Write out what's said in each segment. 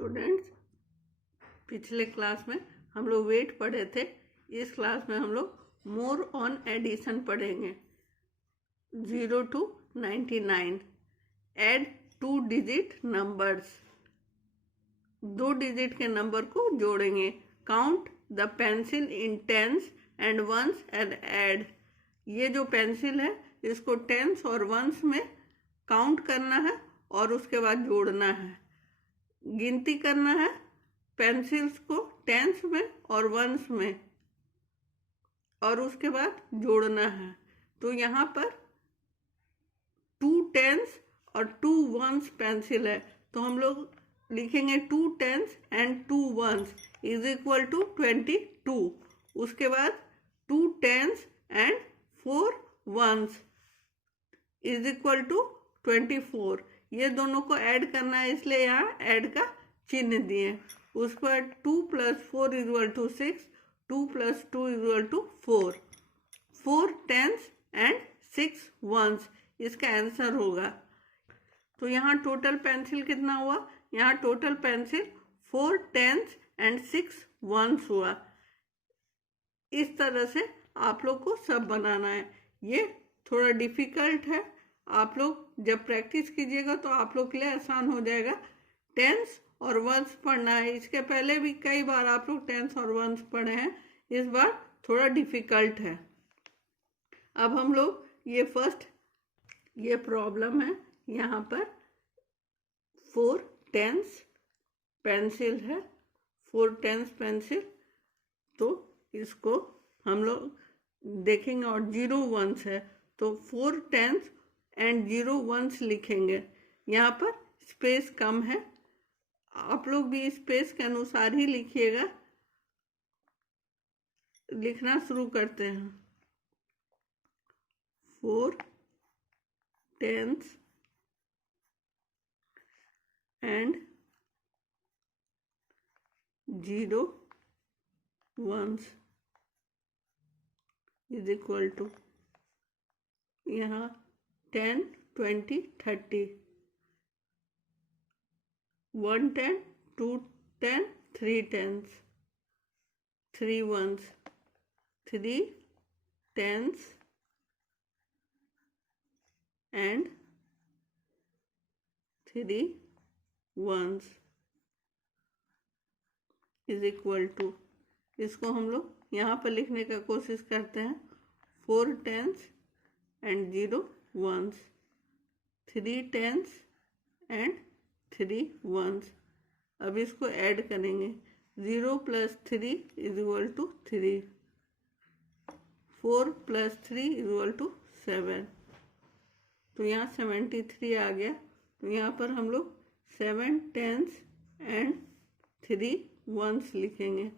Students, पिछले class में हम लोग वेट पढ़े थे। इस क्लास में हम लोग मोर ऑन एडिशन पढ़ेंगे। 0 to 99 add 2 digit numbers. 2 digit के नंबर को जोड़ेंगे। Count the pencil in tens and ones and add. ये जो पेंसिल है इसको टेंस और वंस में काउंट करना है और उसके बाद जोड़ना है, गिनती करना है पेंसिल्स को टेंस में और वंस में, और उसके बाद जोड़ना है। तो यहाँ पर 2 टेंस और 2 वंस पेंसिल है, तो हम लोग लिखेंगे 2 tens and 2 ones is equal to 22। उसके बाद 2 tens and 4 ones is equal to 24। ये दोनों को ऐड करना है, इसलिए यहाँ ऐड का चिन्ह दिए। उस पर 2 + 4 = 6, 2 + 2 = 4, 4 टेंस एंड 6 वंस इसका आंसर होगा। तो यहाँ टोटल पेंसिल कितना हुआ? यहाँ total pencil 4 tens and 6 ones हुआ। इस तरह से आप लोग को सब बनाना है। ये थोड़ा डिफिकल्ट है, आप लोग जब प्रैक्टिस कीजिएगा तो आप लोग के लिए आसान हो जाएगा। टेंस और वंस पढ़ना है। इसके पहले भी कई बार आप लोग टेंस और वंस पढ़े हैं, इस बार थोड़ा डिफिकल्ट है। अब हम लोग ये प्रॉब्लम है। यहाँ पर 4 टेंस पेंसिल है, 4 टेंस पेंसिल, तो इसको हम लोग देखेंगे। और 0 वंस है तो 4 टेंस एंड 0 वंस लिखेंगे। यहाँ पर स्पेस कम है, आप लोग भी स्पेस के अनुसार ही लिखिएगा। लिखना शुरू करते हैं। 4 tens and 0 ones is equal to, यहाँ 10, 20, 30, 1 10, 2 10, 3 10s, 3 ones, 3 10s and 3 ones is equal to, इसको हम लोग यहाँ पर लिखने का कोशिश करते हैं। 4 10s and 0 ones, 3 10s and 3 ones। अब इसको ऐड करेंगे। 0 + 3 = 3, 4 + 3 = 7। तो यहाँ 73 आ गया। तो यहाँ पर हम लोग 7 10s and 3 ones लिखेंगे।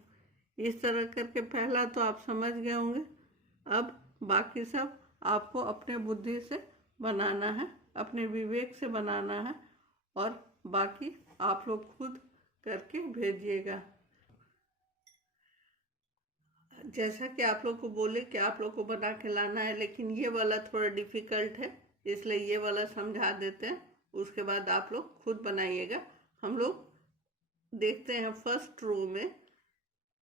इस तरह करके पहला तो आप समझ गए होंगे। अब बाकी सब आपको अपने बुद्धि से बनाना है, अपने विवेक से बनाना है, और बाकी आप लोग खुद करके भेजिएगा। जैसा कि आप लोग को बोले कि आप लोग को बना के लाना है, लेकिन ये वाला थोड़ा डिफिकल्ट है, इसलिए ये वाला समझा देते हैं। उसके बाद आप लोग खुद बनाइएगा। हम लोग देखते हैं फर्स्ट रो में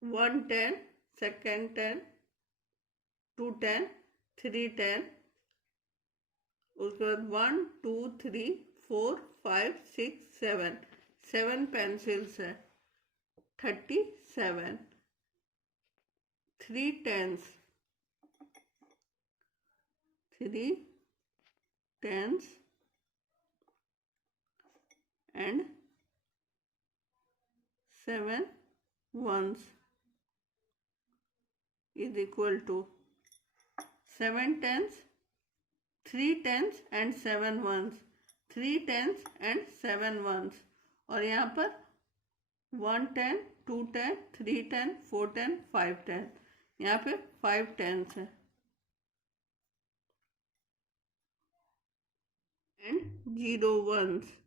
1 10, सेकेंड 10, 2 10, 3 10, उसके बाद 1 2 3 4 5 6 7, 7 पेंसिल्स है। 37, 3 10s, 3 10s and 7 ones is equal to 7 10s, 3 10s and 7 ones, 3 10s and 7 ones। और यहाँ पर 1 10, 2 10, 3 10, 4 10, 5 10, यहाँ पे 5 10s है एंड 0 ones।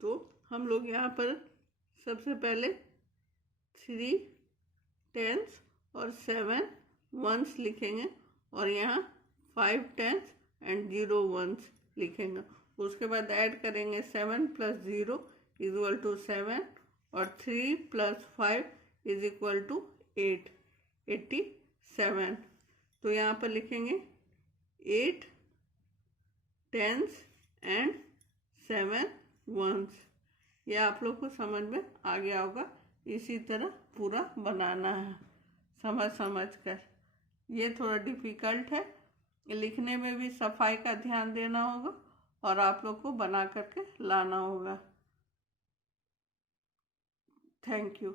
तो हम लोग यहाँ पर सबसे पहले 3 10s और 7 ones लिखेंगे, और यहाँ 5 10s एंड 0 वंस लिखेंगे। उसके बाद ऐड करेंगे 7 + 0 = 7 और 3 + 5 = 8, 87। तो यहाँ पर लिखेंगे 8 10s एंड 7 वंस। ये आप लोग को समझ में आ गया होगा। इसी तरह पूरा बनाना है समझ कर। ये थोड़ा डिफ़िकल्ट है, लिखने में भी सफाई का ध्यान देना होगा और आप लोग को बना करके लाना होगा। Thank you.